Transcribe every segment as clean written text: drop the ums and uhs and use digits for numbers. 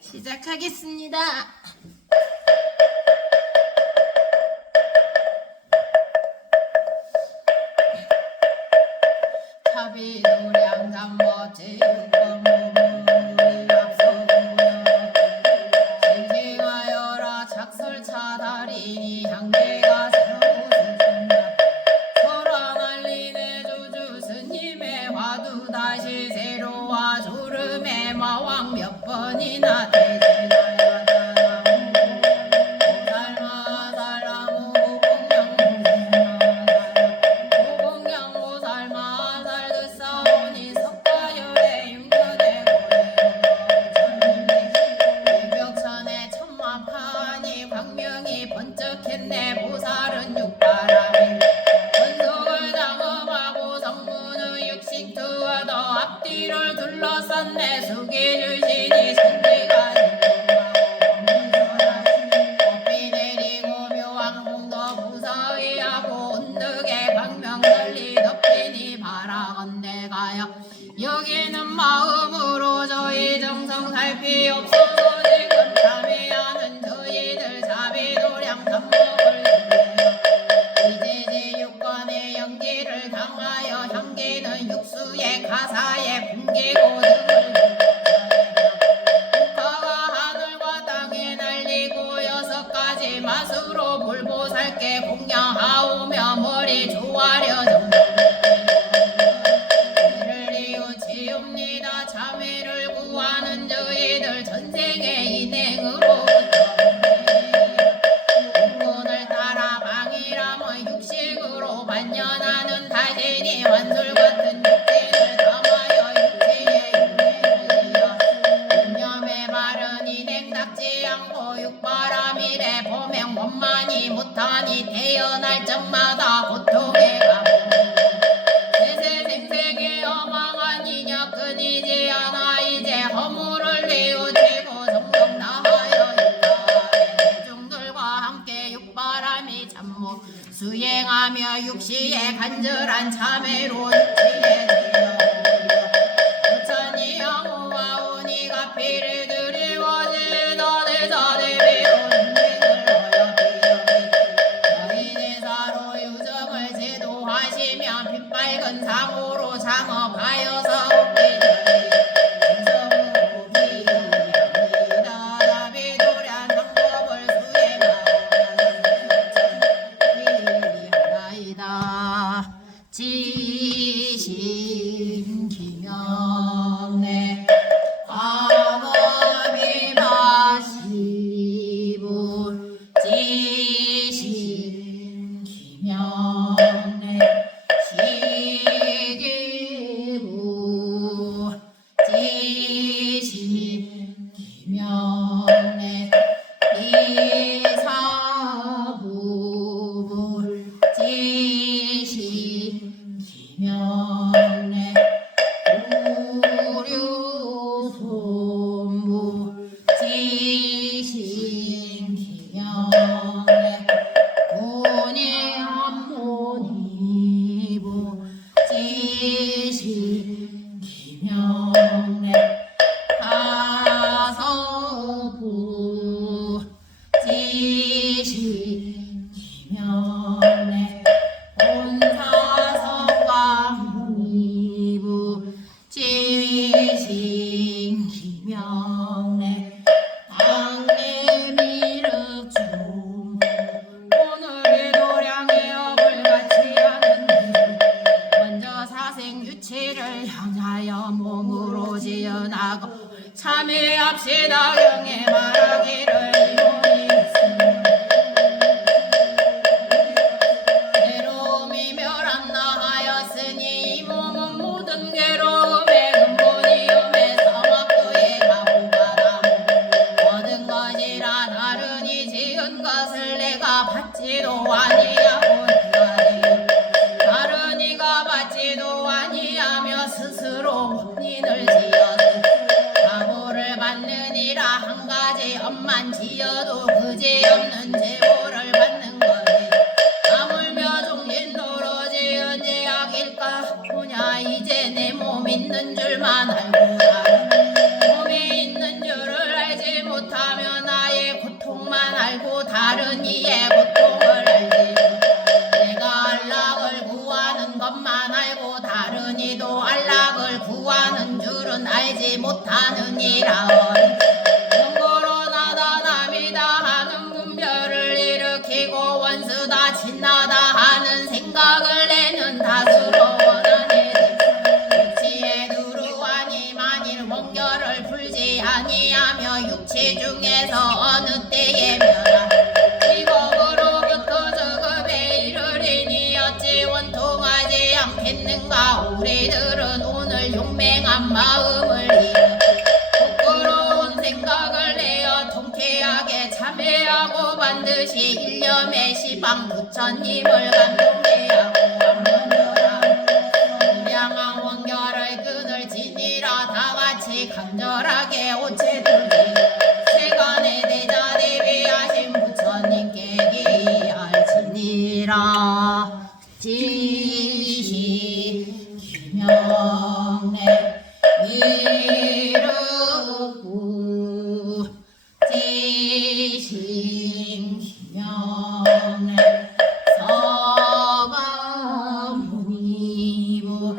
시작하겠습니다. 차비 노량 잠모 제육거무물이 앞서고요. 징징하여라 작설차다리니 향기가 사우스승나 설화 날리네 조주 스님의 화두 다시 새로와 졸음의 마왕 몇 번이나 대진하여 번쩍했네. 보살은 육바람이 원석을 장엄하고 성문의 육식투어도 앞뒤를 둘러쌌네. 숙이주시니 선지가 꽃비 내리고 묘왕궁도 무사히 하고 운득의 광명 널리 덮이니 바라건대 가요. 여기는 마음으로 저희 정성 살피옵소서. 지금 참여하는 저희들 자비도량 잡목을 이제제 육관의 연기를 당하여 향기는 육수의 가사에 풍기고 등을 국화가 하늘과 땅에 날리고 6가지 맛으로 불보살께 공양하오며 머리 조아려 이를 이웃이옵니다. 자매를 구하는 저희들 전생의 인행으로 공군을 따라 방이라면 육식으로 반연하는 다신이 완술같은 육체를 담아여 육체의 인행을 이어 념에 바른 인행 닦지 않고 육바람이래 범행 원만히 못하니 태어날 적마다 고통에 가고 세세생생의 어망한 인력 끊이지 않아 이제 허물을 뉘우치고 성성 나하여 육가의 대중들과 함께 육바람이 잠모 수행하며 육시의 간절한 참회로 육지에 들여 부처니 영우와오니가 피를 드리워지더 대사대비로 인생을 어여비여비 저희 대사로 유정을 제도하시며 빛빨간 상호로 장업하여서 옥기전이 인성으로 비합니다. 다비도량 방법을 수행하옵나이다. 지신 기명내 과거비 마시부 지신 기명내 시기부 지신 기명내 이사부 지신 기명내 우류손부 지신 기명내 군의암모니부 지신 기명내 다서부 지신 기명내 본사성강이부 지신 기명내 악내미륵중 오늘의 도량의 업을 같이 하는데 먼저 사생유치를 향하여 몸으로 지어나고 참회합시다. 경에 말하기를 이용이겠습니다. 괴로움이 멸한나 하였으니 이 몸은 모든 괴로움의 근본이오매 사막도에 가보가라. 모든 것이라 다른이 지은 것을 내가 받지도 아니하고 다른 이가 받지도 아니하며 스스로 원인을 지었으니 바보를 받느니라. 한 가지 업만 지어도 그지없는 제보를 받는 거니 아물며 종신도로 지은 제약일까 보냐. 이제 내 몸 있는 줄만 알고 다른 이의 고통을 알지. 내가 안락을 구하는 것만 알고 다른 이도 안락을 구하는 줄은 알지 못하느니라. 영고로 나다 남이다 하는 분별을 일으키고 원수다 진나다 하는 생각을 내는 다수로 원하니 육지에 두루하니 만일 원결을 풀지 아니하며 육치 중에서 어느 때에 멸하 이곡으로 교토저급에 이르리니 어찌 원통하지 않겠는가. 우리들은 오늘 용맹한 마음을 이어 부끄러운 생각을 내어 통쾌하게 참회하고 반드시 일념의 시방 부처님을 감동해하고 한번여라 무량한 원결의 끈을 지니라. 다같이 간절하게 오체 들지 세간의 대자 대비하신 부처님께 기할지니라. 지시 기명내 이르구 지신 기명내 서가무니부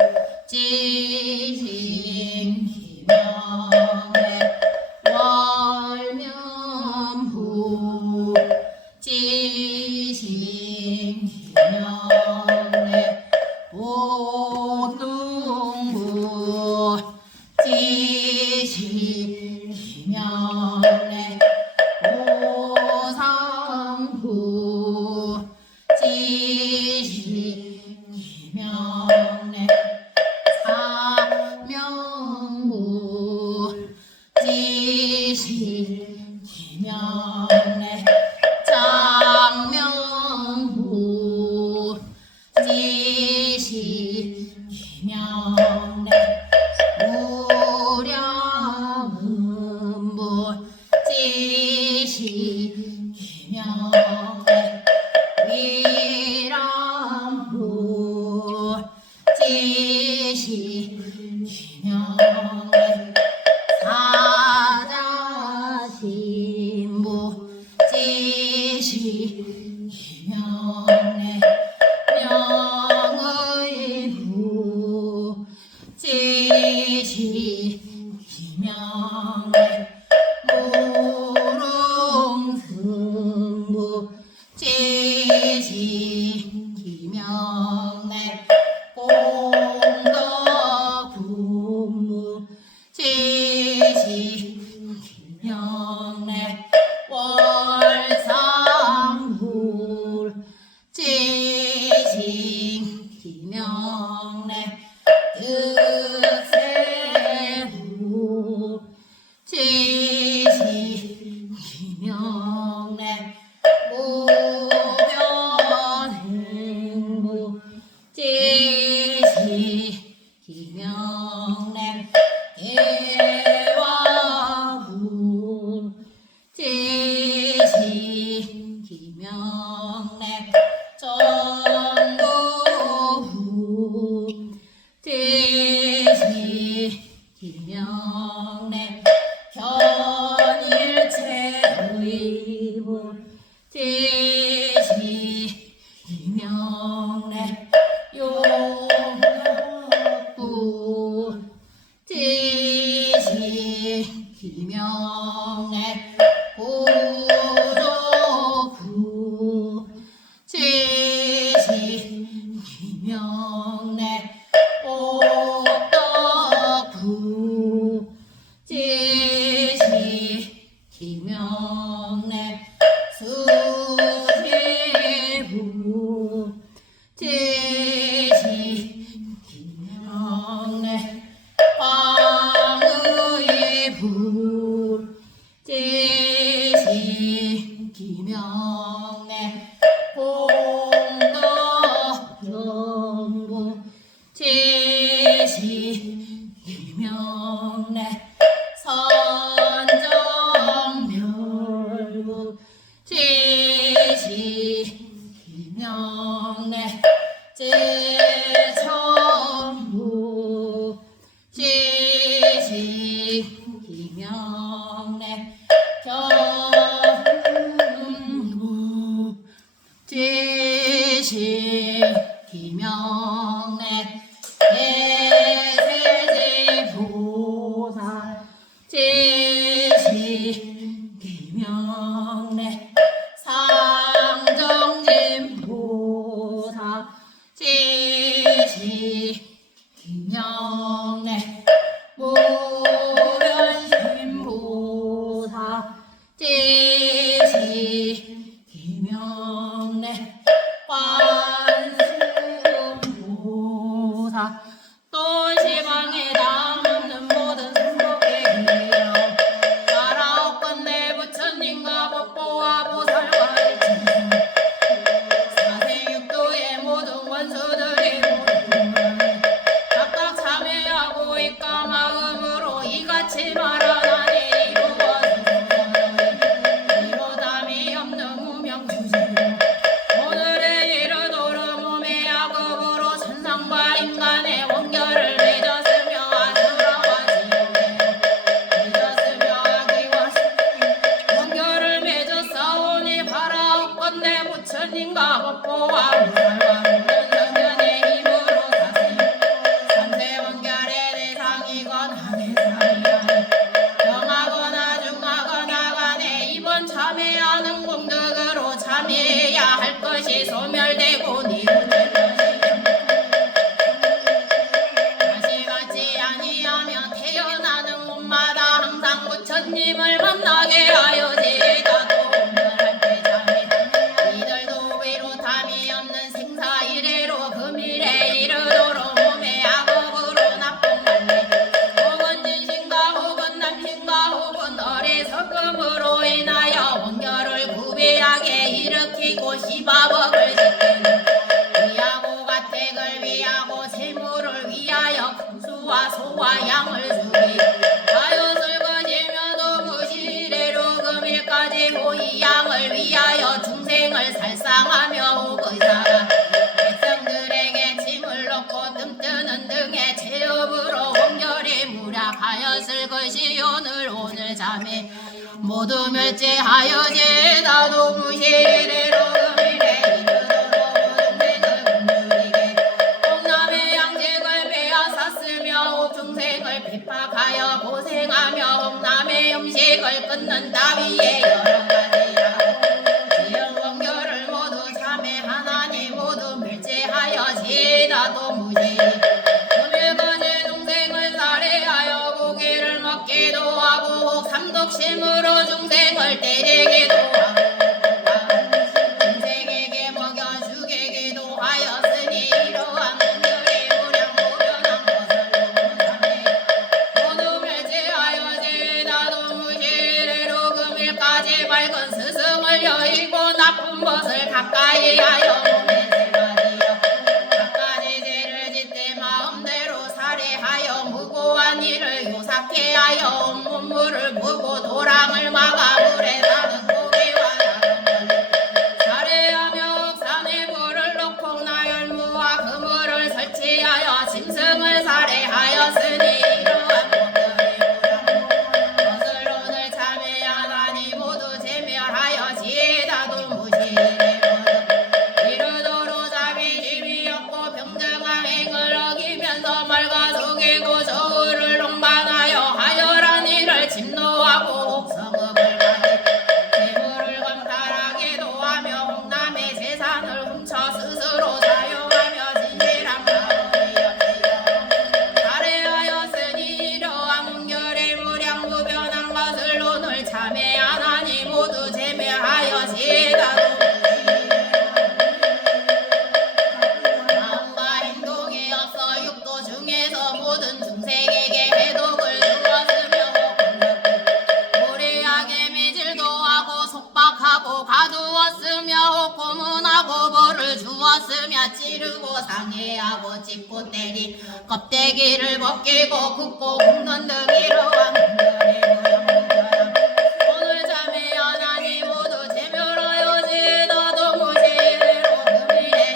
지신 기명내 월면부 지신 기명내 보등부 지신 기명내 오상부 지신 기명내 사명부 지신 기명내 장명부 지신 기명내 무량음부 지신 기명내 위람부 지신 기명내 사자신부 지신 기명내 명의부 지신 기명내 무릉승부 지신 기명내 공덕분무 지신 기명내 월상불 지신 기명내 득세부 지신 기명내 무변행부 지신 기명내 대화부 지신 기명내 전도부 지신 기명내 견일체의부 지신 기명내 용덕부 지신 기명내 고조구 지신 기명내 오덕구 지신 기명내 수제부 지신 기명내 황의부 지신 기명내 공덕정부 지신 기명내 선정멸부 지신 기명내 제천부 지신 기명내 견음부 주님을 만나게 하여지다 동물한테 잠이 이들도 위로탐이 없는 생사 이래로 금일에 이르도록 몸에 악업으로 나쁜 말래 혹은 진신과 혹은 남신과 혹은 어리석음으로 인하여 원결을 구비하게 일으키고 시바벅을 짓는 위하고 가택을 위하고 재물을 위하여 금수와 소와 양을 주기 하여 설거지며 도무시래로 금일까지 호이 양을 위하여 중생을 살상하며 혹의사가 백성들에게 짐을 놓고 뜸뜨는 등의 제업으로 온결이 무략하였을 것이 오늘 잠에 모두 멸제하여지다 도무시래로 금일에 이르도록 중생을 금률이게 홍남의 양식을 빼앗았으며 중생을 핍박하여 고생하며 홍남의 음식을 끊는 따위에 여러가지라고 지은 원결을 모두 참회하나니 모두 멸제하여지다 도무시 금일까지 중생을 살해하여 고기를 먹기도 하고 삼독심으로 중생을 때리기도 하고 중생에게 먹여 죽이기도 하였으니 이러한 원결이 무량무변한 것을 논하네 모두 멸제하여지다 도무시래로 금일까지 밝은 스승을 여의고 나쁜 것을 가까이 하여 몸에 세가지여 각가지 죄를 짓되 마음대로 살해하여 무고한 일을 요삭해 하여 온몸물을 부고 도랑을 막아 물에 사는 고기와 나는 살해하며 옥산에 불을 놓고 나열무와 그물을 설치하여 짐승을 살해하였으니 이러한 것들이 것을 오늘 참회하나니 모두 제멸하여지다 도무시래거든 이르도록 자비심이 없고 병정한 행을 어기면서 말과 속이고 저울을 동반하여 하열한 일을 진노하고 혹성업을 하되 재물을 광탈하기도 하며 홍남의 재산을 훔쳐 스스로 사용하며 진실한 마음이여 살해하였으니 이러한 원결의 무량무변한 것을 오늘 참회하나니 모두 제멸하여지다 마음과 행동이 없어 육도 중에서 모든 중생에게 해독을 주었으며 무리하게 매질도 하고 속박하고 가두었으며 고문하고 벌을 주었으며 찌르고 상해하고 찢고 때리 껍데기를 벗기고 굽고 굽는 등 이러한 문결의 무량무변함 오늘 참회하나니 모두 제멸하여지다 도무시래로 금일에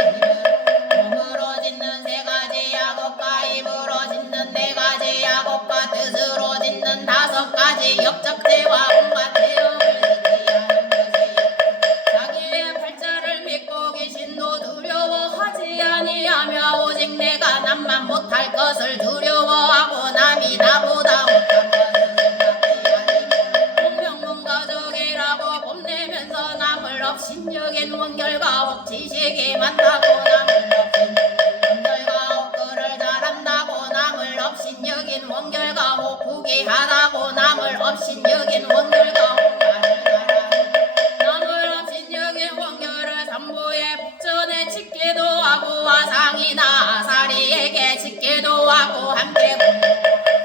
몸으로 짓는 세 가지 약업과 입으로 짓는 네 가지 약업과 뜻으로 짓는 다섯 가지 역적죄와 온갖 죄업을 짓게 하는 것이요 자기의 팔자를 믿고 귀신도 두려워하지 아니하며 오직 내가 남만 못할 것을 두려워하고 남이 나보다 못한 것을 생각하니 공명문가족이라고 뽐내면서 남을 업신여긴 원결과 혹지식이 많다고 남을 업신 원결과 혹글을 잘한다고 남을 업신여긴 원결과 혹부기하다고 남을 업신여긴 원결과 혹말을 잘하는 남을 업신여긴 원결을 삼보의 복전에 짓기도 하고 아상이나 아사리에게 짓기도 하고 함께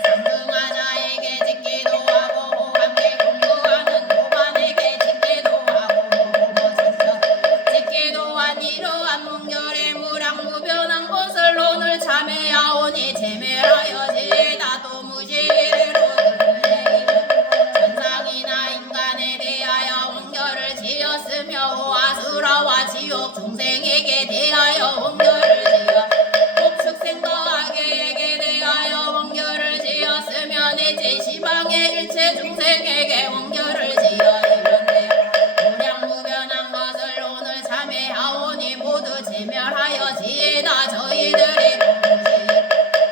상승하자에게 짓기도 하고 함께 공부하는 도반에게 짓기도 하고 멋있어 짓기도 한 이러한 원결의 무량무변한 것을 오늘 참회하오니 제멸하여지다 도무시래로 천상이나 인간에 대하여 원결을 지었으며 아수라와 지옥 중생에게 대하여 원결을 지어 복축생과 악에게 대하여 원결을 지었으며 내제 시방의 일체 중생에게 원결을 지어 이른데 무량무변한 것을 오늘 참회하오니 모두 제멸하여지다 저희들이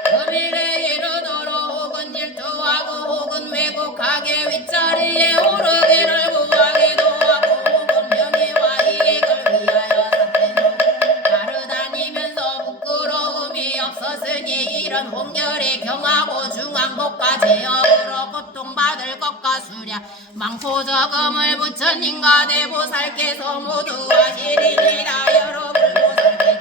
금일에 이르도록 혹은 질투하고 혹은 왜곡하게 윗자리에 오르기를 구하기도 하고 혹은 명예와 이익을 위하여 삿대로 따르다니면서 부끄러움이 없었으니 이런 홍결이 경하고 중한 것과 제업으로 고통받을 것 법과 수량 많고 적음을 부처님과 대보살께서 모두 하시리니라. 여러분 보살께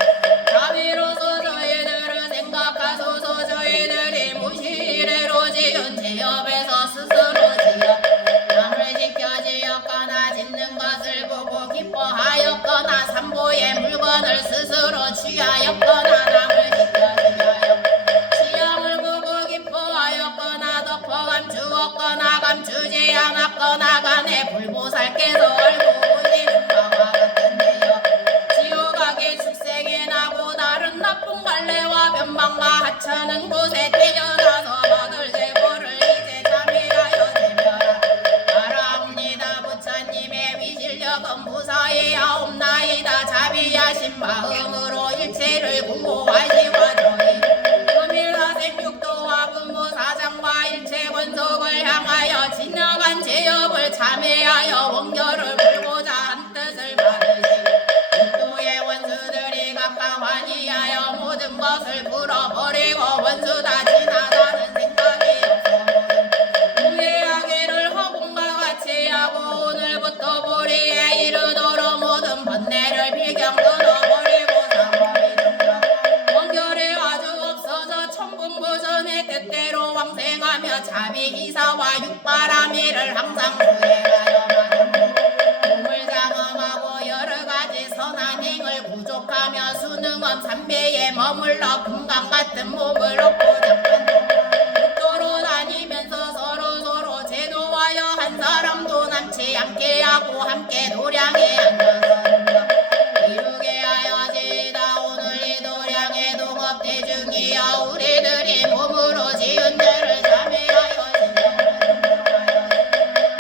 자비로서 저희들을 생각하소서. 저희들이 무시래로 지은 죄업에서 스스로 지어 남을 지켜 지었거나 짓는 것을 보고 기뻐하였거나 삼보의 물건을 스스로 취하였거나 남을 지켜 지하여 취함을 보고 기뻐하였거나 덮어 감추었거나 감추지 않았거나 간에 불보살께서 알고 보시는 바와 같은데요. 지옥악의 축생에 나고 다른 나쁜 갈래와 변방과 하찮은 곳에 태어나서 받을 제보를 이제 참여하여 제멸하 바라옵니다. 부처님의 위실력은 무사히하옵나이다. 자비하신 마음으로 일체를 구호하시와 저희 금일하생 육도와 부모 사장과 일체 원속을 향하여 진정한 죄업을 참회하여 원결을 풀고자 한 뜻을 받으시고 육도의 원수들이 각각 환희하여 모든 것을 풀어버리고 원수 다 지나가는 생각이 없어 모든 공해하기를 허공과 같이 하고 오늘부터 불의에 이르도록 모든 번뇌를 필경 끊어버리고 사물이 등장 원결이 아주 없어져 천분보전의 뜻대로 왕생하며 자비기사와 육바라미를 항상 수행하여 많은 몸을 장엄하고 여러가지 선한 행을 구족하며 수능엄 삼배에 머물러 금강같은 몸을 얻고 잠깐 육도로 다니면서 서로 제도하여 한 사람도 남지 않게 하고 함께 도량에 앉아서 이루게 하여지이다. 오늘 이 도량의 동업대중이여 우리들이 몸으로 지은 죄를 참회하여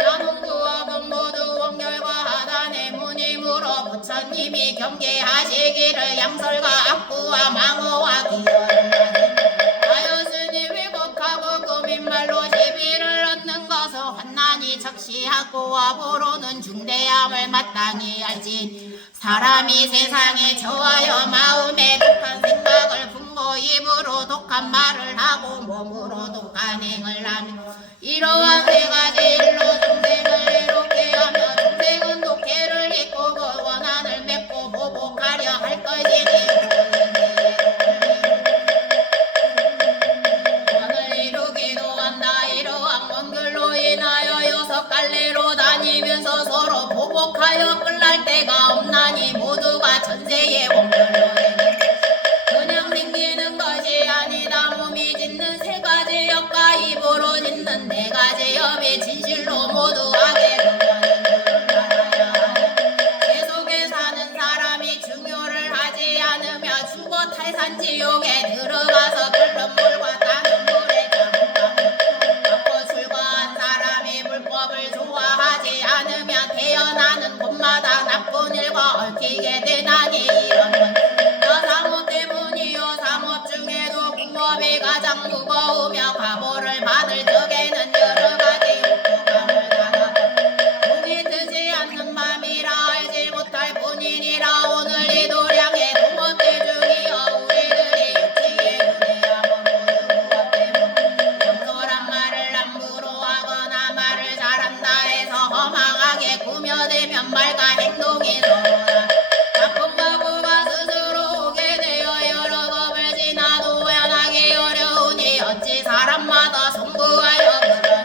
남은 구업은 모두 원결과 하단의 무님으로 부처님이 경계하시기를 양설과 악구와 망호와 기설을 하였으니 왜곡하고 꾸민말로 시비를 얻는 것은 환난이 적시하고 업으로는 중대함을 마땅히 알지. 사람이 세상에 처하여 마음에 독한 생각을 품고 입으로 독한 말을 하고 몸으로 독한 행을 하며 이러한 세 가지 일로 중생을 이롭게 하며 중생은 독해를 잊고 그 원한을 맺고 보복하려 할 것이니 원을 이루기도 한다. 이러한 원결로 인하여 여섯 갈래로 다니면서 서로 보복하여 끝날 때가 없나니 모두가 전세의 원결로 그냥 생기는 것이 아니다. 몸이 짓는 세 가지 역과 입으로 짓는 네 가지 업이 진실로 모두 하게 되는 줄 알아야 해. 속에 사는 사람이 중요를 하지 않으며 죽어 탈산지옥에 들어가서 끓는 물과 타는 물에 잡고 출가한 사람이 불법을 좋아하지 않으면 태어나는 곳마다 나쁜 일과 얽히게 되나니 이런 건 사업 때문이요. 사업 중에도 궁업이 가장 무거우며 과보를 받을 적에는 여러가지 욕구감을 당하고 공이 뜨지 않는 맘이라 알지 못할 뿐이니라. 오늘 이 도량의 동업대중이여 우리들이 육지에 은혜하고 모두 때문 경솔한 말을 함부로 하거나 말을 잘한다 해서 허망하게 꾸며대면 말과 행동이 서로다. 나쁜 과부가 스스로 오게 되어 여러 법을 지나도 변하기 어려우니 어찌 사람마다 송구하여 그러나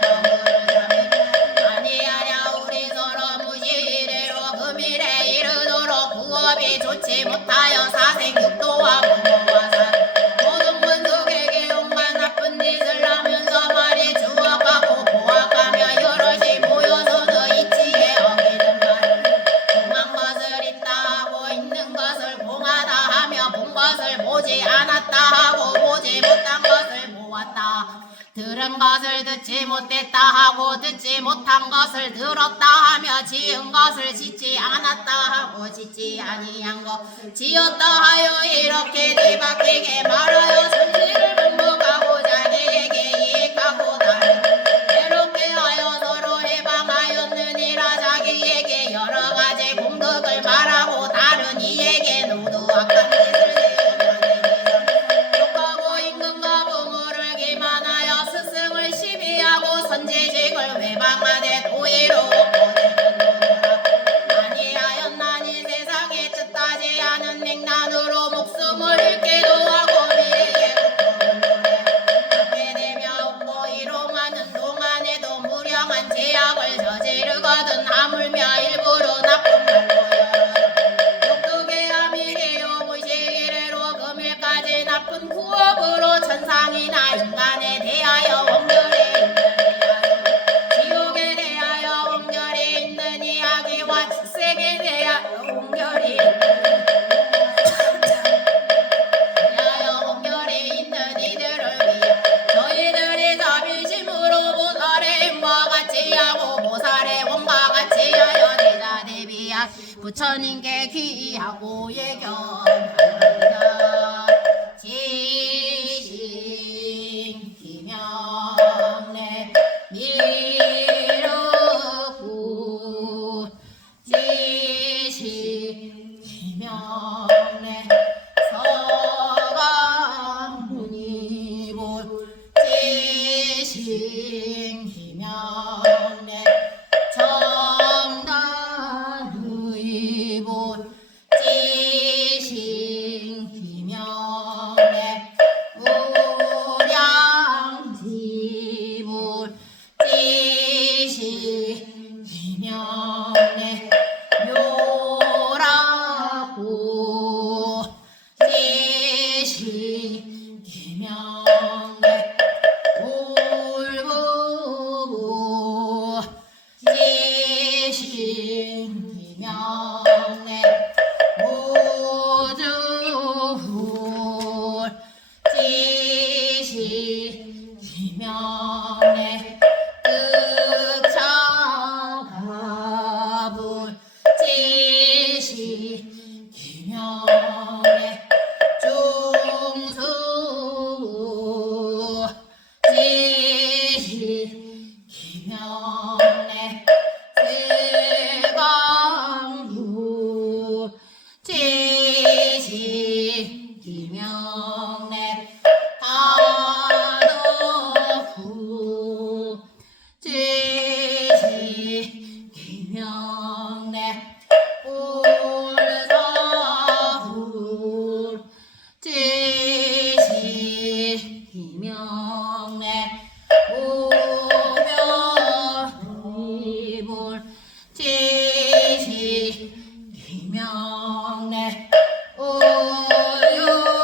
아니하랴. 우리 서로 무시이래로 금일에 이르도록 구업이 좋지 못하여 사생육도와 부모와 산 모든 분속에게 온갖 나쁜 짓을 하면서 말이 주억하고 보악하며 여럿이 모여서 너 이치에 어기는 말을 공한 것을 있다 하고 있는 것을 공하다 하며 본 것을 보지 않았다 하고 보지 못한 것을 보았다. 들은 것을 듣지 못했다 하고 듣지 못한 것을 들었다 하며 지은 것을 짓지 않았다 하고 짓지 아니한 것 지었다 하여 이렇게 뒤바뀌게 말하여 선지를 반복하고 자기에게 이익하고 다른 이렇게 하여 서로 해방하였느니라. 자기에게 여러 가지 공덕을 말하고 다른 이에게 모두 악한 짓을 욕하고 임금과 부모를 기만하여 스승을 시비하고 선지식을 외방 부처님께 귀하고 예견하나이다. 지신 기명래 미륵구 지신 기명래 서강문이볼 지신 기명래 정단의볼 지신 기명래 무량지불 지신 기명래 묘라고 지신 기명래 울부부 지신 기명래 모두불 지신 기명래 득차가불 지신 기명래 중수 지신 기명래 세강부 지신 기명래 다덕후 지신 기명래 울사불 지신 기명래 오별이불 지신 기명래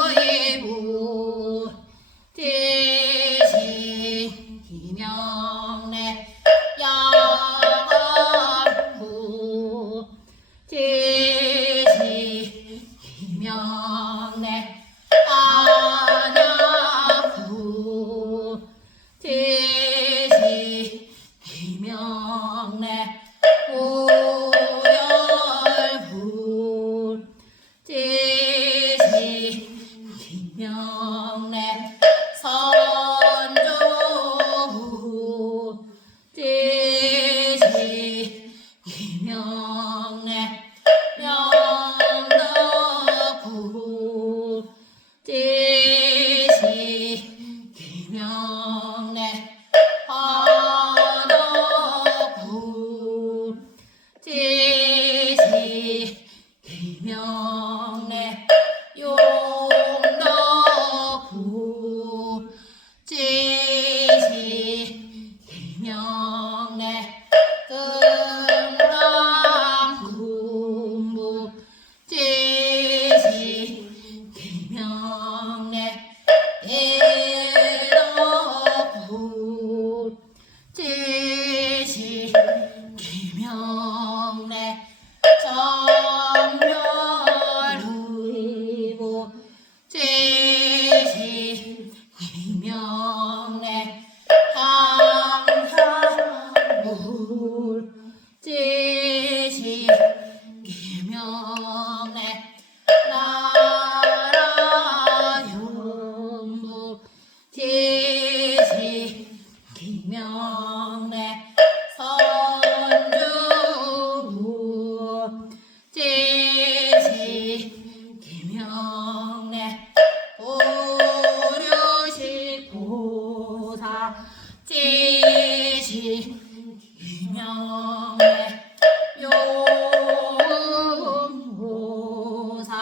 오유이불 지신 기명래 야간부 지신 기명래 안야부 지신 기명래 오열부 지신 기명래 선조부 지신 기명래 명덕부 지신 기명래 화덕부 지신 기명래 용덕부 지신 기명래 금강군부 지신 기명래 대덕부 지신 기명래 정멸의부 지신 기명래 항상불 지신 기명래 나라연부 지신 기명래 선주부 지신 기명래 오류식보사 지신 기명래 용보사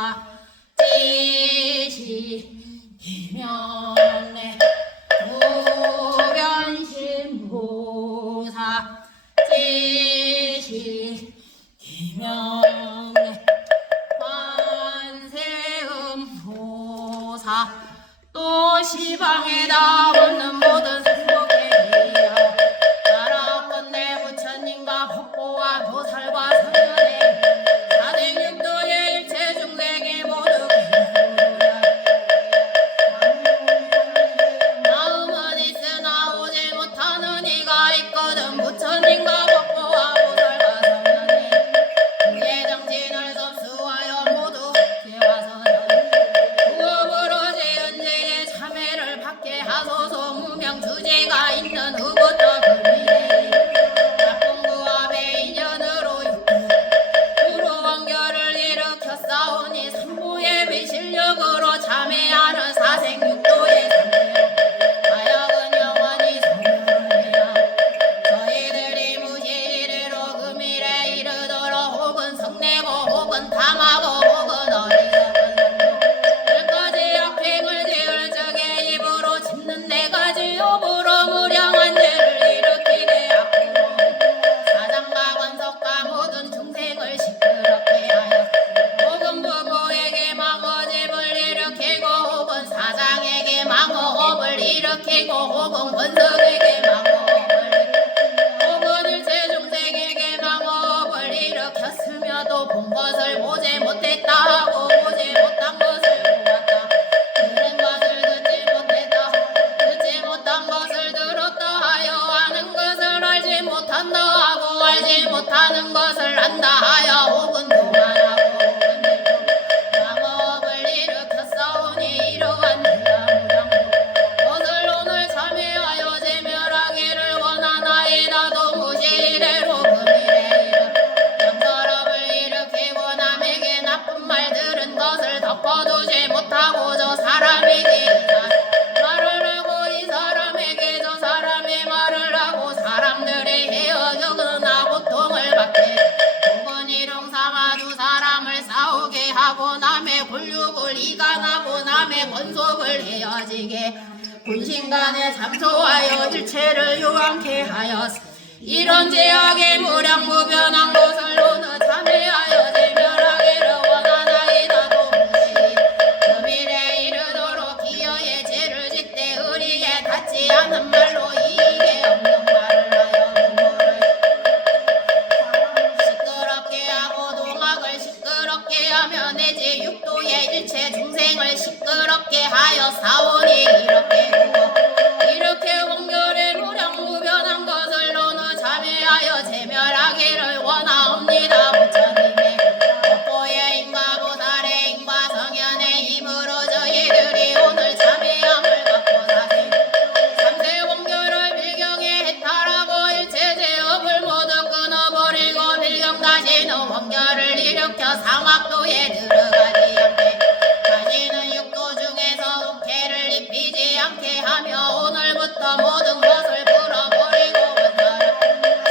지신 기명래 무변신보사 지신 기명래 관세음보사 또 시방에다 얻는 모든 승복의 기여 나라건대 부처님과 법보와 보살과 성현의 사대육도의 일체 중생이 모두 기도하라. 마음은 있으나 오지 못하는 이가 있거든 부처님과 법보와 보살과 성현의 그의 정신은 혹은 탐하고 혹은 어리석은 끝까지 악행을 지을 적에 입으로 짓는 네 가지 업으로 무량한 죄를 일으키게 하고 사장과 권속과 모든 중생을 시끄럽게 하여 혹은 부모에게 망어집을 일으키고 혹은 사장에게 망어업을 일으키고 혹은 권석에게 망어업을 혹은 일체 중생에게 망어업을 일으켰으며도 본 것을 보지 못했다 하고 보지 못한 것을 보았다 들은 것을 듣지 못했다 듣지 못한 것을 들었다 하여 아는 것을 알지 못한다 하고 알지 못하는 것을 안다 하여 혹은 교만하고 혹은 망어업을 일으켰사오니 이러한 무량무량도 것을 오늘 참회하여 제멸하기를 원하나이다도 무시이래로 금이래 영설업을 일으키고 남에게 나쁜 말 들은 것을 덮어두지 못하고 저 사람에게 말을 하고 이 사람에게 저 사람의 말을 하고 사람들의 헤어져거나 고통을 받게 혹은 일용 삼아 두 사람을 싸우게 하고 남의 굴육을 이간하고 남의 권속을 헤어지게 군신간에 참소하여 일체를 유황케 하였으 이런 제약의 무량무변한 것을 오늘 참회하여 제멸하기를 원하나이다도 무시 금일에 이르도록 기여의 죄를 짓되 의리에 닿지 않은 말로 이익에 없는 말을 하여 부모를 시끄럽게 하고 동학을 시끄럽게 하며 내지 육도의 일체 중생을 시끄럽게 하여 사오니 이렇게 원결의 무량무변한 것을 오늘 참회하여 제멸하기를 원하옵니다. 부처님의 법보의 인과 보살의 인과 성현의 힘으로 저희들이 오늘 참회함을 갖고 사시 삼세 원결을 빌경에 해탈하고 일체 죄업을 모두 끊어버리고 빌경 다시는 원결을 일으켜 상학도에 들어가지 않게 다시는 육도 중에서 옥해를 입히지 않게 하며 오늘부터 모든 것을 풀어버리고 원결을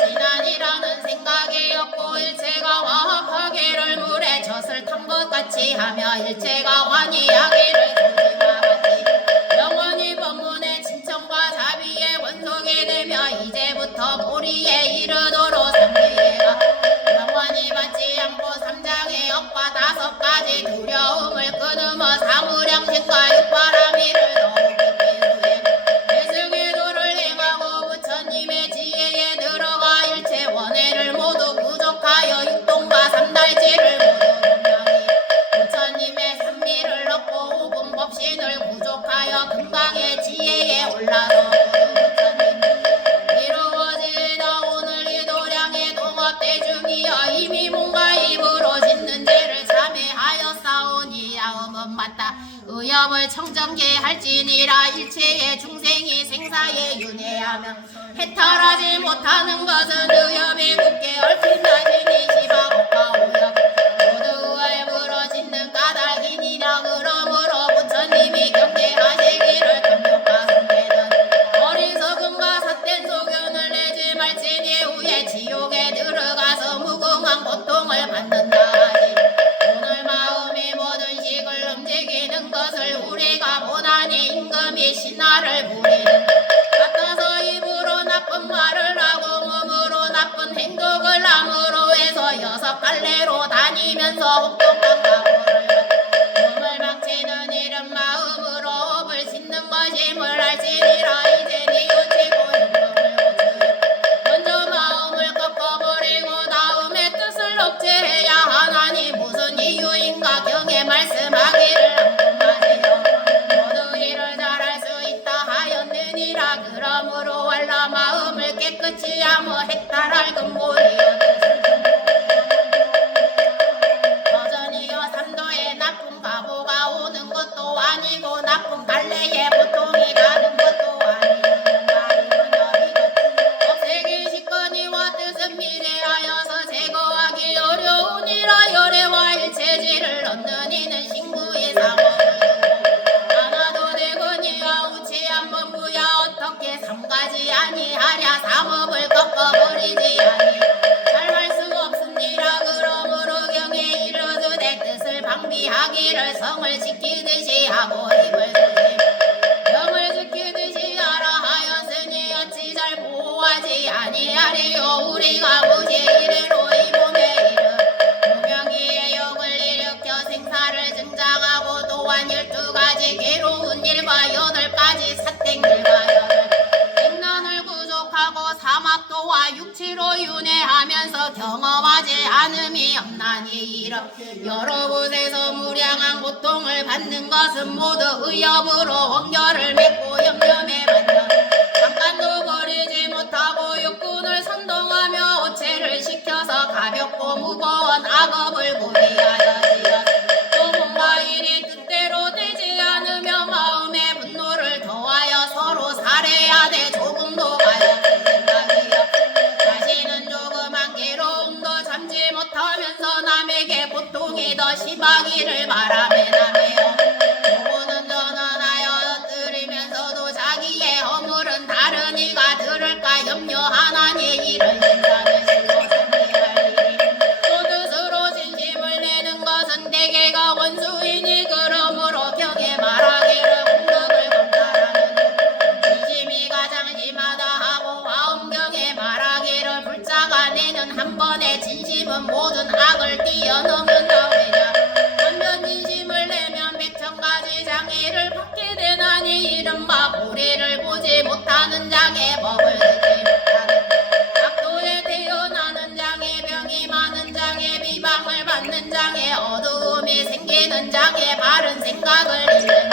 진안이라는 생각이 없고 일체가 화합하기를 물에 젖을 탄 것 같이 하며 일체가 환희하기를 조지와 같이 영원히 법문의 친청과 자비의 원속이 되며 이제부터 보리에 이르도록 삼계가 영원히 받지 않고 삼장의 억과 5가지 두려움을 끊으며 사무량신과 육바라미를 더욱 깊이 수행 대승의 도를 행하고 부처님의 지혜에 들어가 일체 원해를 모두 부족하여 육동과 삼달지를 모두 동명히 부처님의 산미를 얻고 오분 법신을 부족하여 금강의 지혜에 올라서 부처님 이루어지다 오늘 이 도량의 동업대중이여 이미 몸과 입으로 짓는 죄를 참회하여 싸우니 야음은 맞다 의업을 청정케 할지니라 일체의 중생이 생사에 윤회하며 해탈하지 못하는 것은 의업이 굳게 얽힌 자신이 시바복과 오역 모두 의업으로 짓는 까닭이니라 그러므로 부처님이 경계하시기를 탐욕과 성계는 어리석음과 삿된 소견을 내지 말지니 후에 지옥에 들어가서 무궁한 고통을 받는다 하니 오늘 마음이 모든 식을 움직이는 것을 우리가 보나니 임금이 신하를 부리는 같아서 입으로 나쁜 말을 하고 몸으로 나쁜 행동을 함으로 해서 6갈래로 다니면서 혹독한 각오를 몸을 망치는 이런 마음으로 업을 짓는 것임을 알지니라 이제 뉘우치고 행동을 고치게 먼저 마음을 꺾어버리고 다음에 뜻을 억제해야 하나니 무슨 이유인가 경에 말씀하기를 한번만이요 모두 일을 잘할 수 있다 하였느니라 그러므로 알라 마음을 깨끗이 하며 해탈할 근본이여 여전히여 삼도에 나쁜 가보가 오는 것도 아니고 나쁜 갈래에 보통이 가는 것도 아니니라 없애기 식거니와 뜻은 미래하여서 제거하기 어려우니라 열애와 일체지를 얻는 이는 신구의 상업이고 하나도 되거니와 우치 한번 부야 어떻게 3가지 아니하랴 상업을 꺾어버리지 아니 잘할 수 없습니다. 그러므로 경에 이르되 연애하면서 경험하지 않음이 없나니 이런 여러 곳에서 무량한 고통을 받는 것은 모두 의협으로 원결을 맺고 염려에 만나 잠깐도 버리지 못하고 육군을 선동하며 오체를 시켜서 가볍고 무거운 악업을 고리하여지어 또 뭔가 일이 뜻대로 되지 않으며 마음의 분노를 더하여 서로 살해야 돼 조금도 가요 생각이여 자신은 조그만 괴로움도 참지 못하면서 남에게 고통이 더 심하기를 바라며 남에요 누구는 전언하여 들으면서도 자기의 허물은 다른 이가 들을까 염려하나니 이런 생각을 실로 정리할 일이 또 뜻으로 진심을 내는 것은 대개가 원수이니 그러므로 벽에 말하기를 공덕을 검사하는 진심이 가장 심하다 하고 화엄경에 말하기를 불자가 내는 한 번의 진심은 모든 악을 뛰어넘는다 왜냐 한번 진심을 내면 백천가지 장애를 받게 되나니 이른바 보리를 보지 못하는 장애 법을 듣지 못하는 악도에 태어나는 장애 병이 많은 장애 비방을 받는 장애 어두움이 생기는 장애 바른 생각을 잃는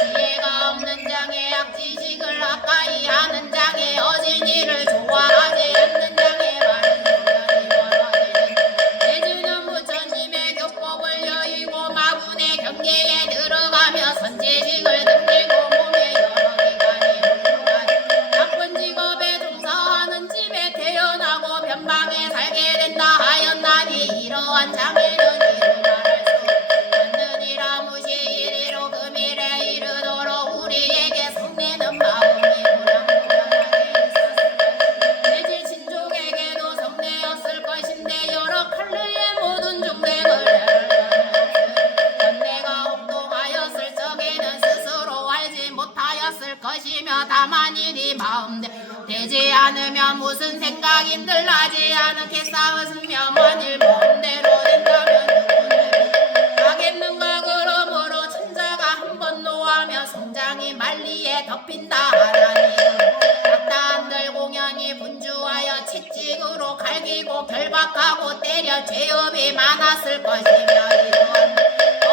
지혜가 없는 장애 악지식을 가까이 하는 장애 어진 일을 좋아하지 않는 장애 바른 소견이 벌어지는 내주는 부처님의 교법을 여의고 마군의 경계에 들어가며 선지식을 등지고 몸에 여러 기관이 훌륭한 나쁜 직업에 종사하는 집에 태어나고 변방에 살게 된다 하였나니 이러한 장애는 이루 말할 수 없느니라 무시이리로 금일에 이르도록 우리에게 성내는 마음이 무량무량하게 있었을 것인데 내질 친족에게도 성내었을 것인데 여러 칼르의 모든 중생을 연내가 혹독하였을 적에는 스스로 알지 못하였을 것이며 다만 이니 마음대로 되지 않으면 무슨 생각인들 나지 않게 싸웠으며 만일 마음대로 된다면 누구는 하겠는가 그러므로 천자가 한 번 노하며 성장이 만리에 덮인다 하나니 낙타한들 공연히 분주하여 채찍으로 갈기고 결박하고 때려 죄업이 많았을 것이며 이러한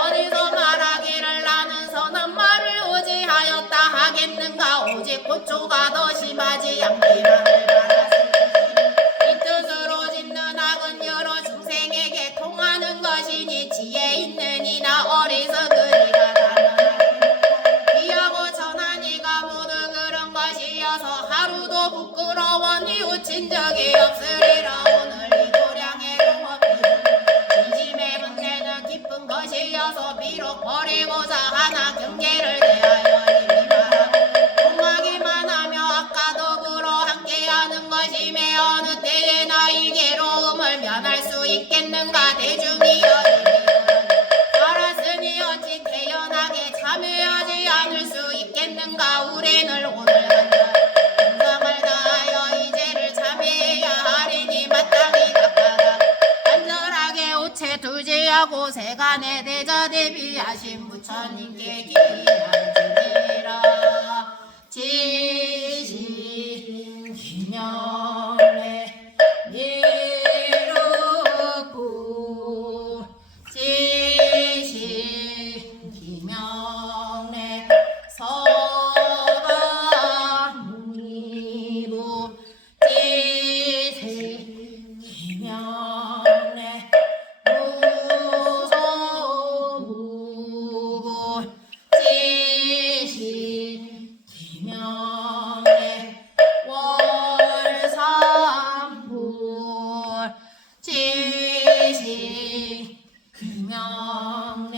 어디서 말하기를 나는 선한 말을 오지하였다 하겠는가 오직 고초가 더 심하지 않기만을 바랐을 것이니 이 뜻으로 짓는 악은 여러 중생에게 통하는 것이니 지혜 있는 이나 어리석으리가 당연하니 비하고 천한 이가 모두 그런 것이어서 하루도 부끄러워 뉘우친 적이 없으리라 오늘 이 도량의 용업이는 진심의 문제는 깊은 것이어서 비록 버리고자 하나 경계를 대하여 이리 말하고 공하기만 하며 아까 더불어 함께하는 것이매 어느 때에나 이 괴로움을 면할 수 있겠는가 대중이여 이리 알았으니 어찌 태연하게 참여하지 않을 수 있겠는가 우리는 오늘 한자 정성을 다하여 이제를 참여해야 하리니 마땅히 닦아라 간절하게 오체 두지하고 세간에 대저 대비하신 부처님께 기하지니라 지신 기명래 미륵부 지신 기명래 서가무니부 지신 기명래 무소부부 지신 기명래 월삼부 지신 기명래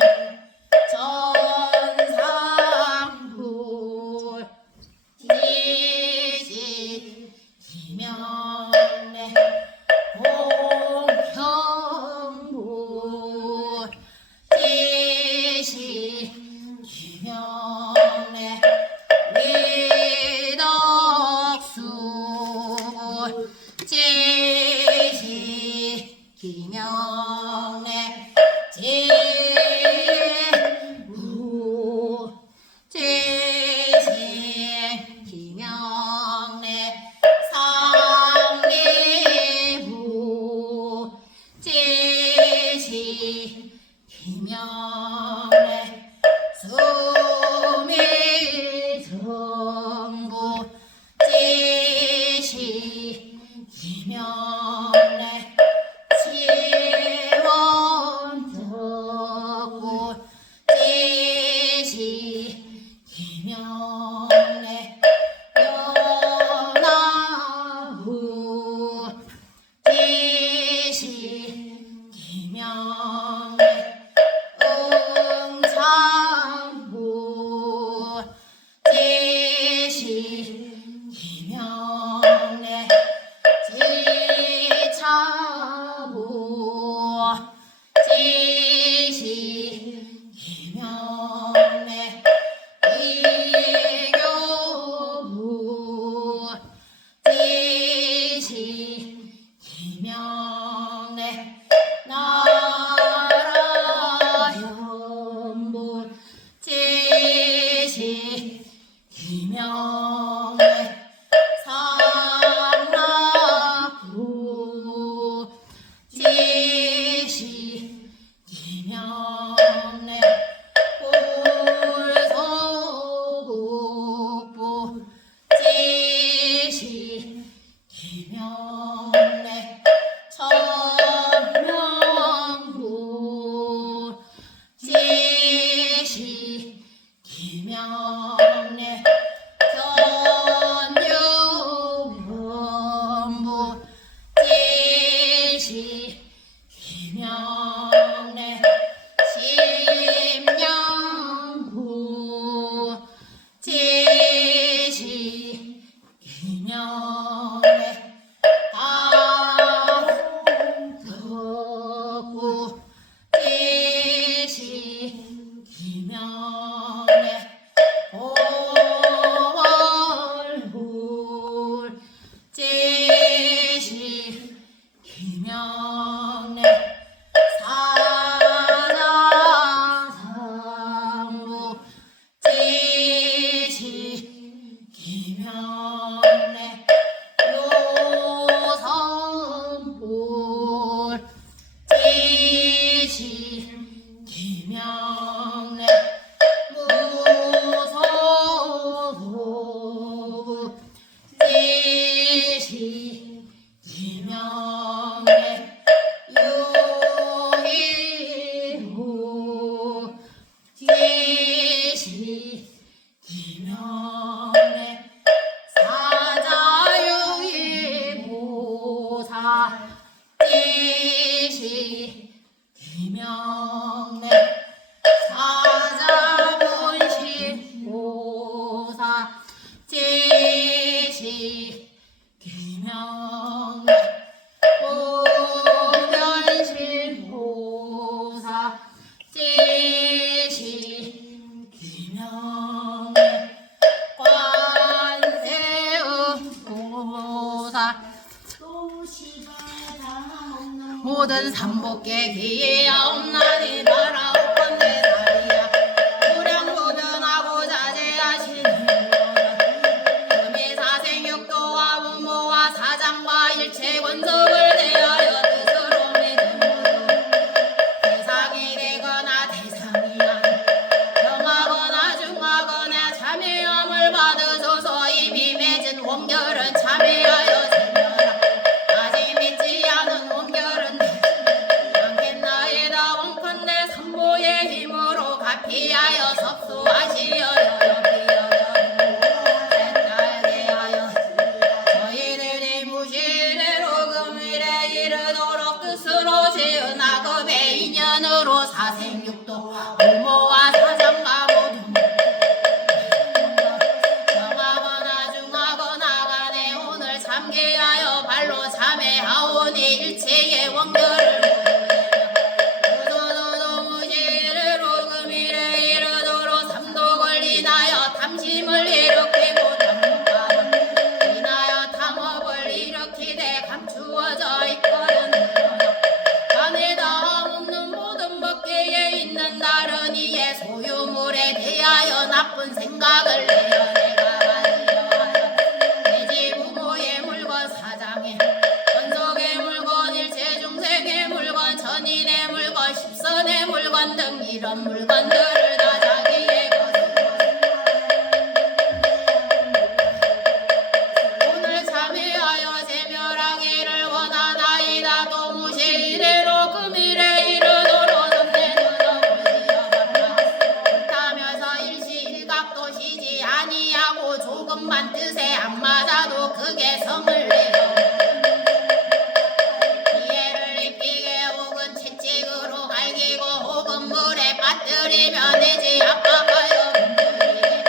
전상부 지신 기명래 공형부 지신 기명래 위덕수 지신 기명래 제무 제신 기명래 상례무 김영래 수미정부 지시 김영래 지원정부 지시 김영래 연합부 지시 김영래 응창부 지시 김영래 지차부 지시 김영래 이교부 지시 김영래 나라현부 지시 김영래 상락부 지시 김영래 골소국부 지시 김영래 천명부 지시 김영래 전유본부 지시 김영래 심령부 지시 김영래 다성덕부 지시 김영래 보월굴 지시 김영래 사자상부 지시 김영래 요성불 지시 김영래 무소도부 지시 김영래 유희호 지시 김영래 사자유의보사 지시 김영래 사자문신보사 지시 김영래 보면신보사 지시 김영래 관세음보사 모든 삼복계 기야옵나니 바라옵건대 다리야 무량무전하고 자제하시는 금이사생육도와 부모와 사장과 일체 권속을 대하여 뜻으로 믿음 모두 대상이 되거나 대상이 아닌 겸하거나 중하거나 참여함을 받으소서. 이미 맺은 원결은 참여하여 제멸하 아직 믿지 않은 원결은 않겠나이다. 원컨대 삼보의 힘으로 갚이하여 섭수하시어요. 여기여여 하여 저희들이 무시대로 금일에 이르도록 뜻으로 지은 악업의 인연으로 사생육도 부모와 사장과 모두 겸하거나 중하거나 간에 오늘 참계하여 발로 참회하오니 일체의 원결을 무소도도 무시대로 금일에 이르도록 삼독을 인하여 탐심을 일으키고 탐욕감을 인하여 탐업을 일으키되 감추어져 있거든. 간에 다함 없는 모든 법계에 있는 다른 이의 소유 이런 물건들을 다 자기의 것으로 오늘 참회하여 제멸하기를 원하나이다. 또 무시 이래로 금일에 이르도록 선대는 업을 지어봤다. 그렇다면서 일시일각도 쉬지 아니하고 조금만 뜻에 안 맞아도 크게 성을 내어 이해를 입히게 혹은 채찍으로 갈기고 혹은 물에 빠뜨리며 내지 압박하여 금들이게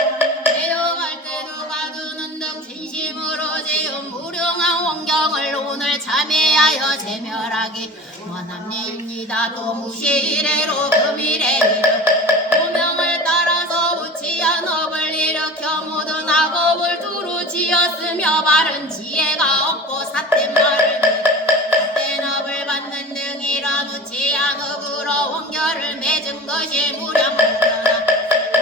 내려갈 때 누가 두는 등 진심으로 지은 무령한 원경을 오늘 참회하여 제멸하기 원합니다. 또 무시 이래로 금일에 이르 오명을 따라서 우치한 업을 일으켜 모든 악업을 두루 지었으며 바른 지혜가 없고 삿된 말을 삿된 업을 받는 등 이런 우치한 업으로 원결을 맺은 것이 무량무변하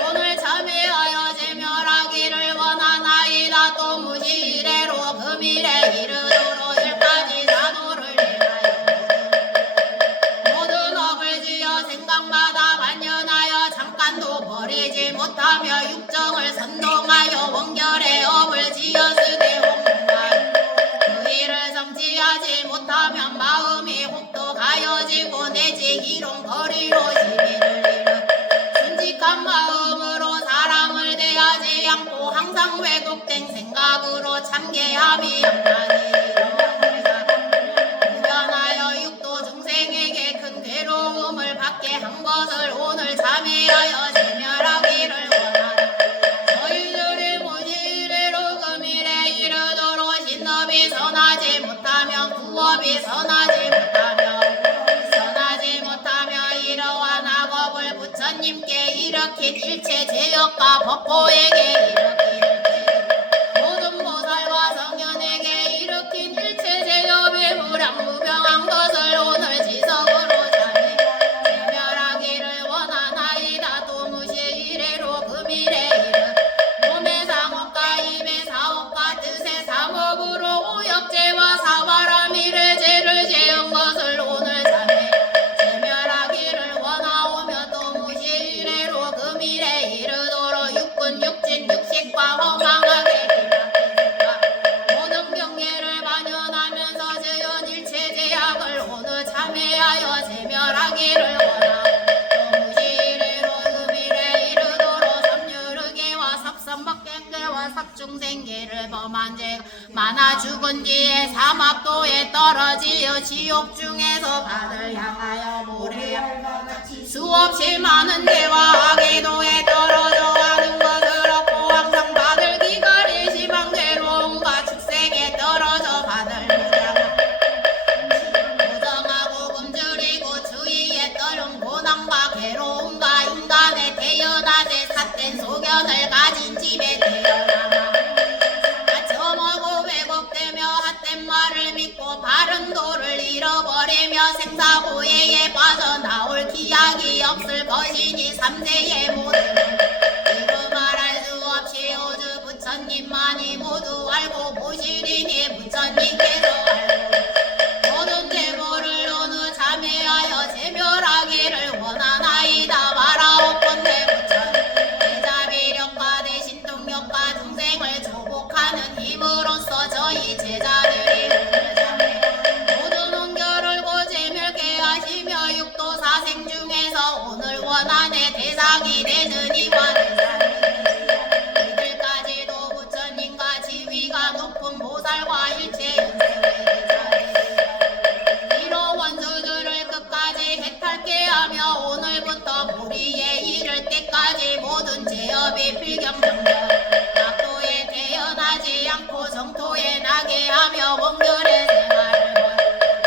오늘 참회하여 제멸하기를 원하나이다. 또 무시 이래로 금일에 이르도록 일까지 사도를 내하여 모든 업을 지어 생각마다 반연하여 잠깐도 버리지 못하며 육정을 선동하여 원결의 업을 지었으되 홍만 그 일을 성취하지 못하면 마음이 혹도 가여지고 내지 희롱거리로 시비를 일으 순직한 마음으로 사람을 대하지 않고 항상 왜곡된 생각으로 참계함이 없나니 무변하여 육도 중생에게 큰 괴로움을 받게 한 것을 오늘 참회하여 제멸하기를 원하다. 저희들이 무시이래로 금일에 이르도록 신업이 선하지 못하며 구업이 선하지 못하며 이러한 악업을 부처님께 일으킨 일체 제역과 법보에게 일으킨 모든 보살과 성현에게 일으킨 일체 제업이 무량무병한 것을 오늘 지석으로 참회 제멸하기를 원하나이다. 또 무시 이래로 금일에 이르 몸의 상업과 입의 사업과 뜻의 상업으로 오역죄와 사바람 일의 죄를 지은 것을 오늘 참회 제멸하기를 원하오며 또 무시 이래로 금일에 이르도록 육군 육진 육식과 허망하게 기박했다. 모든 경계를 반연하면서 지은 일체 제약을 오늘 참회하여 제멸하기를 원하오. 또 무시 이래로 금일에 이르도록 삼유르계와 삽선박객계와 삽중생계를 범한 죄가 많아 죽은 뒤에 사막도에 떨어지어 지옥 중에서 받을 향하여 모래야 수없이 많은 죄와 악의도에 떨어져 가는 것을 얻고 항상 받을 기갈이 심한 괴로움과 축생에 떨어져 받을 무량 부정하고 굶주리고 주위에 떨은 고난과 괴로움과 인간의 태연하되 삿된 소견을 가진 집에 태어나마 처먹고 왜곡되며 핫된 말을 믿고 바른 도를 잃어버리며 생사고해에 빠져나올 기약이 없을 것이니 삼세의 모든 이루 말할 수 없이 오주 부처님만이 모두 알고 보시리니 부처님께서 알고 모든 대모를 어느 참회하여 제멸하기를 원하나이다. 말하옵건대 부처님 제자비력과 대신통력과 중생을 조복하는 힘으로써 저희 제자들이 오늘 참회 모든 원결을 고제멸케 하시며 육도 사생 중에서 오늘 원한의 대상이 되는 이와 대상이 이들까지도 부처님과 지위가 높은 보살과 일체 연생의 대상이 이로 원수들을 끝까지 해탈케 하며 오늘부터 불의에 이를 때까지 모든 제업이 필경정결 악도에 태어나지 않고 정토에 나게 하며 원결의 생활을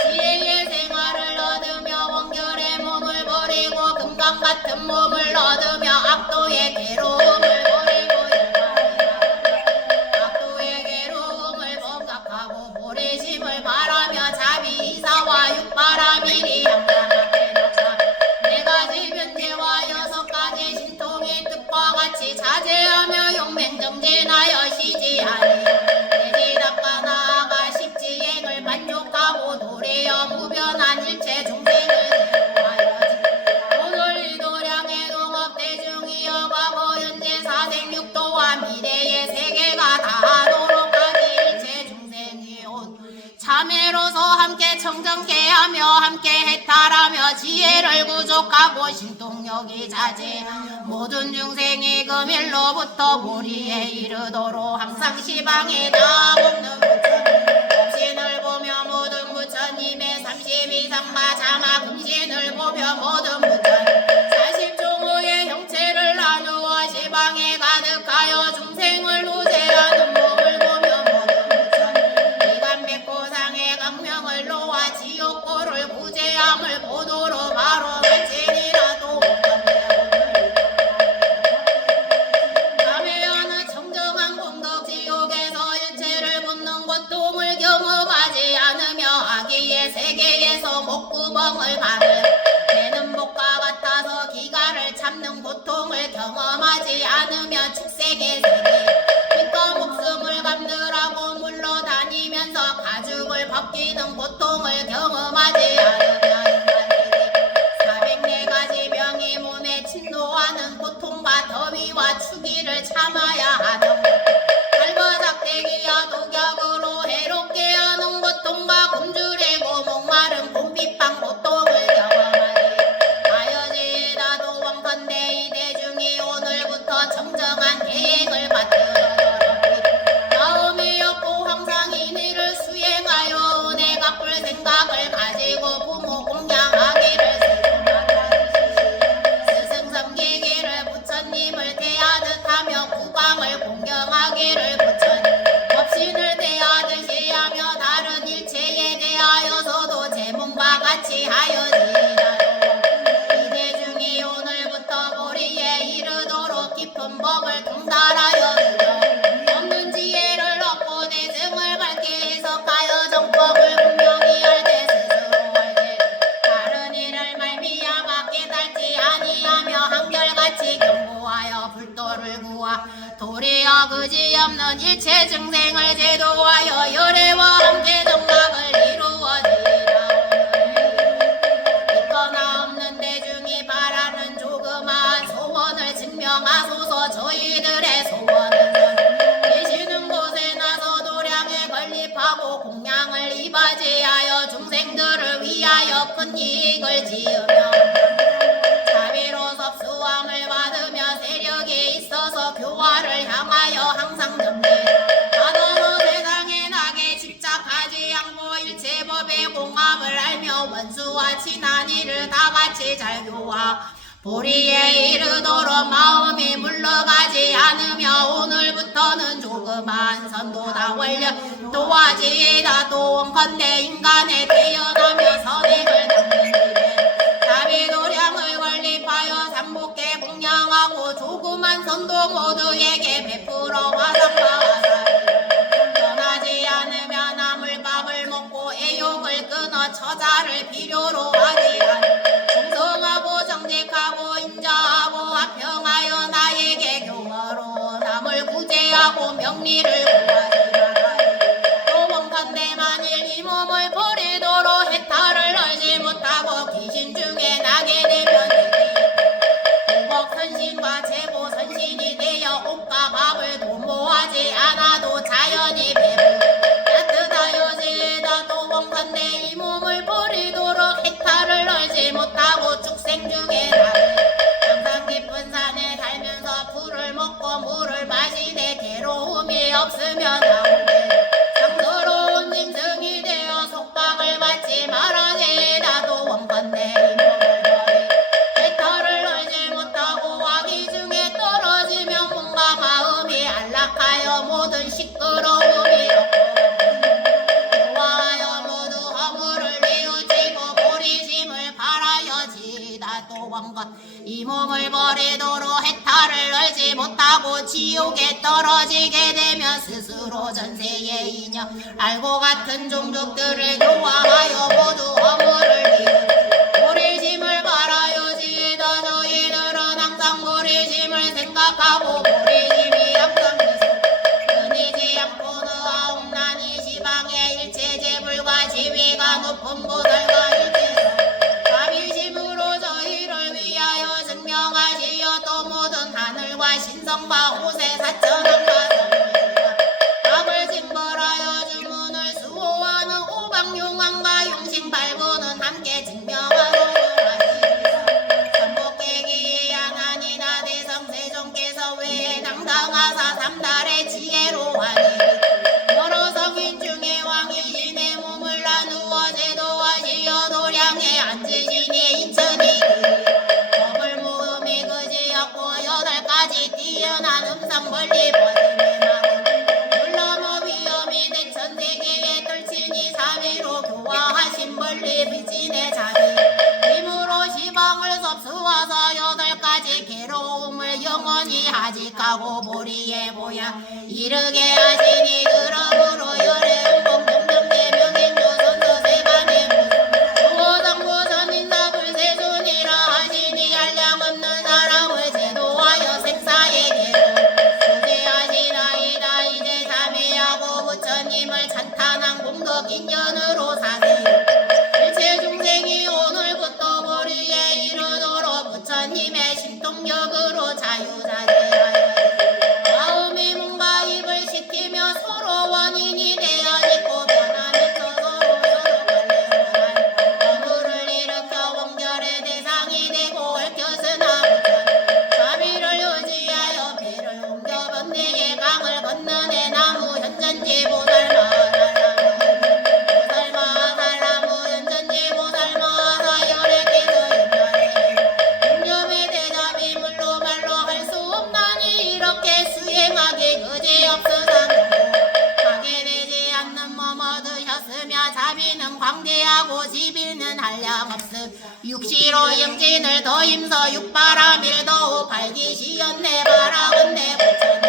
지혜의 생활을 얻으며 원결의 몸을 버리고 금강 같은 몸을 얻으며 악도의 괴로움을 버리고 악도의 괴로움을 범각하고 모래심을 바라며 자비이사와 육바라밀이 양당하게 나타 네 가지 변제와 여섯 가지 신통의 뜻과 같이 자제하며 용맹정진하여 쉬지 아니하여 대지답과 나아가 십지행을 만족하고 도래여 무변한 일체 중생을 대로하여지 오늘 이 도량에 정정케하며 함께 해탈하며 지혜를 구족하고 신통력이 자제 모든 중생이 금일로부터 보리에 이르도록 항상 시방에 다 먹는 부처님 보며 모든 부처님의 32상마 자마 금신을 보며 모든 부처님 40종의 형체를 나누어 시방에 가득하여 중생을 우제하는 몸을 보며 모든 부처님 이간백고상의 강명을 놓아 지옥고를 구제함을 보도로 바로 말지니라도 남의 어느 청정한 공덕 지옥에서 일체를 붙는 고통을 경험하지 않으며 아기의 세계에서 목구멍을 받을 배는 목과 같아서 기가를 참는 고통을 경험하지 않으며 축생의 세계 빛과 목숨을 감느라고 물러다니면서 가죽을 벗기는 고통을 경험하지 않으며 404가지 병이 몸에 침노하는 고통과 더위와 추기를 참아야 하는 달바작대기야 독약으로 해롭게 하는 고통과 굶주리고 목마른 곰핍한 고통을 경험하니 하여지다도 원컨대 이 대중이 오늘부터 정정한 계획을 받들어더라 마음이 없고 항상 인의를 수행하여 은혜 갚을 생각을 가지고 부모 공양하기를 스승 섬기기를 부처님을 대하듯 하며 국왕을 공경하기를 부처님 법신을 대하듯이 하며 다른 일체에 대하여서도 제 몸과 같이 하여지라 이 대중이 오늘부터 보리에 이르도록 깊은 법을 통달하여 들어 없는 지혜를 얻고 내승을 밝게 해석하여 정법을 분명히 알되 스스로 알되 다른 이를 말미암아 깨달지 아니하며 한결같이 경고하여 불도를 구하 도리어 그지없는 일체 증생을 제도하여 열애와 함께 정각을 이루어지라 있거나 없는 대중이 바라는 조그마한 소원을 증명하소서 저희들의 소원은 계시는 곳에 나서 도량에 건립하고 공양을 이바지하여 중생들을 위하여 큰 이익을 지으며 자비로 섭수함을 받으며 세력이 있어서 교화를 향하여 항상 정리 바다로 세상에 나게 집착하지 않고 일체법의 공합을 알며 원수와 친한 이를 다같이 잘 교화 보리에 이르도록 마음이 물러가지 않으며 오늘부터는 조그만 선도다 원려 도화지에다 또 원컨대 인간에 태어나며 선행을 닦는 일에 자비도량을 건립하여 삼복계 공양하고 조그만 선도 모두에게 베풀어 화상과 화사를 떠나지 않으며 남을 밥을 먹고 애욕을 끊어 처자를 필요로 하지 않으며 충성하고 정직하고 인자하고 화평하여 나에게 교화로 남을 구제하고 명리를 구하지라 또 원컨대 만일 이 몸을 버리도록 해탈을 알지 못하고 귀신 중에 나게 되면 복선신과 재고 선신이 되어 옷과 밥을 도모하지 않아도 자연히 배부 따뜻하여지다 또 원컨대 이 몸을 버리도록 해탈을 알지 못하고 축생 중에 나를 항상 깊은 산에 살면서 풀을 먹고 물을 마시되 괴로움이 없으며 나오게 상서로운 짐승이 되어 속박을 받지 말아내다 또 원컨대 이 몸을 버리 해탈을 알지 못하고 악의 중에 떨어지면 몸과 마음이 안락하여 모든 시끄러움이 없고 좋아하여 모두 허물을 뉘우치고 보리심을 바라여지다 또 원컨 이 몸을 버리도록 해탈을 알지 못하고 지옥에 떨어지게 되면 스스로 전세의 인연 알고 같은 종족들을 교화하여 모두 허물을 뉘우치고 보리심을 바라여지다 너희들은 항상 보리심을 생각하고 보리심이 항상 끊이지 않고 너하옵나니 시방의 일체 재불과 지위가 높은 보살과 일체성 자비심으로 저희를 위하여 증명하시어 또 모든 하늘과 신성과 호세 사천왕과 성물과 악을 징벌하여 주문을 수호하는 오방용왕과 용신 때 증명하도록 하시리라. 전복계기 양안이나 대성 세종께서 왜 당당하사 삼달의 지혜로 하니 여러 성인 중에 왕이신 내 몸을 나누어 제도하시어 도량에 앉으시니 인천이 법을 모음이 그지였고 8가지 뛰어난 음성 멀리 퍼짐에 막은 물러모 위험이 대천 세계에 떨치니 사위로 교화하신 멀리 비진의 자비 힘으로 시방을 섭수어서 8가지 괴로움을 영원히 하직하고 보리에 보야 이르게 하시니 그러므로 열의 음봉 점점대 명인조 선서 세간의 무호정부 선인사불 세존이라 하시니 한량 없는 사람을 제도하여 생사에게로 수제하시나이다. 이제 참회하고 부처님을 찬탄한 공덕 인연으로 사세요. 일체 중생이 오늘부터 보리에 이르도록 부처님의 신통력으로 자유자재하여 마음이 몸과 입을 시키며 서로 원인이 되어 있고 변하면서 서로 여러 갈래로 허물을 일으켜 원결의 대상이 되고 얽혔으나 부처님 자비를 의지하여 배를 옮겨 번뇌의 강을 건너내 나무 현전지 보살마살나무 현전지 보살마사 열애께서 연결해 중념의 대답이 물로 말로 할 수 없나니 이렇게 수행하기 그지없으상 하게 되지 않는 몸 얻으셨으며 자비는 광대하고 지비는 한량 없음 육시로 영진을 더 힘써 육바람일 더욱 발기시었네 바라건대 부처님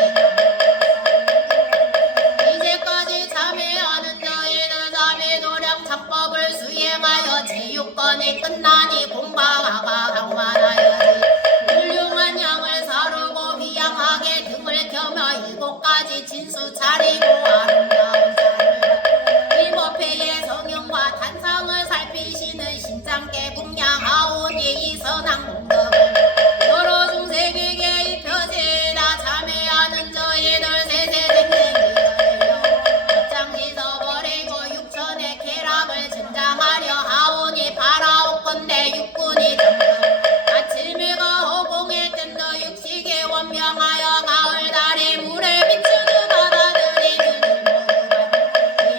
이제까지 참회하는 저희는 자비도량 참법을 수행하여 제6권이 끝나니 공방하가 강만하여지 훌륭한 양을 사르고 휘양하게 등을 켜며 7가지 진수 차리고 아름다운 삶을 일법회의 성형과 탄상을 살피시는 신장께 궁양하오니 이 선한 공덕을 여러 중생에게 입혀지다 참회하는 저희들 세세생생이여요 앞장지서 버리고 육천의 쾌락을 증장하려 하오니 바라옵건대 육군이 정령 아침해가 허공에 뜬다 육식에 원명하여 가을달에 물에 비추는 바다들이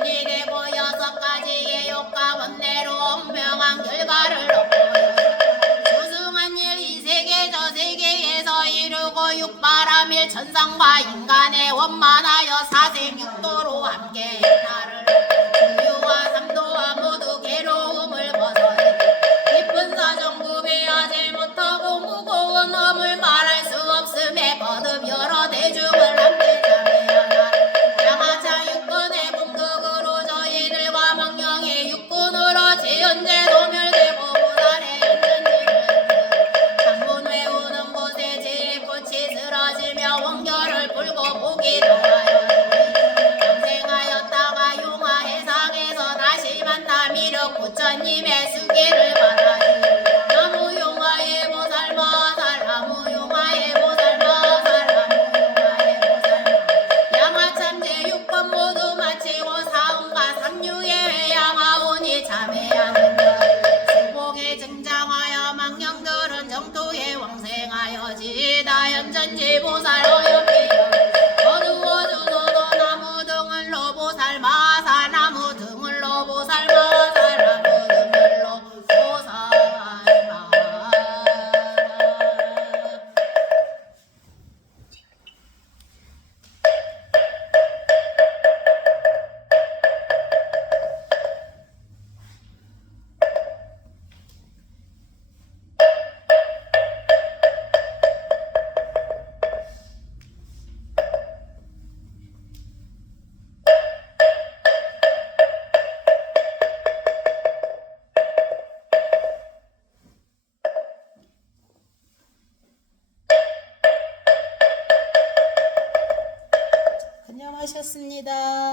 인이 되고 6가지의 욕과 번뇌로 엄명한 결과를 얻고요 수승한 일 이 세계 저 세계에서 이루고 육바람일 천상과 인간의 원만하여 사생육도로 함께 나를 유와 삼도와 모두 괴로움을 벗어내 깊은 사정 구비하지 못하고 무거운 업을 말할 수 없음에 거듭 여러 대중을 함께 참회하나 양하차 육군의 공덕으로 저희들과 망령의 육군으로 제현제 소멸되고 보살의 연전지를 한문 외우는 곳에 제꽃이 쓰러지며 원결을 불고 보기 동하여 평생하였다가 용화 해상에서 다시 만나 미륵 부처님의 수기를 받아요 나무 용화의 보살마살 나무 용화의 보살마살 나무 용화의 보살마 양화참 제6권 모두 마치고 사음과 삼류에 회양하오니 참회하는 것 수복에 증장하여 망령들은 정토에 왕생하여 지다 연전지 보살 어여피 어두워주소도 나무 등을로 보살마살 나무 등을로 보살마살 나무 등을로 보살마살 안녕하셨습니다.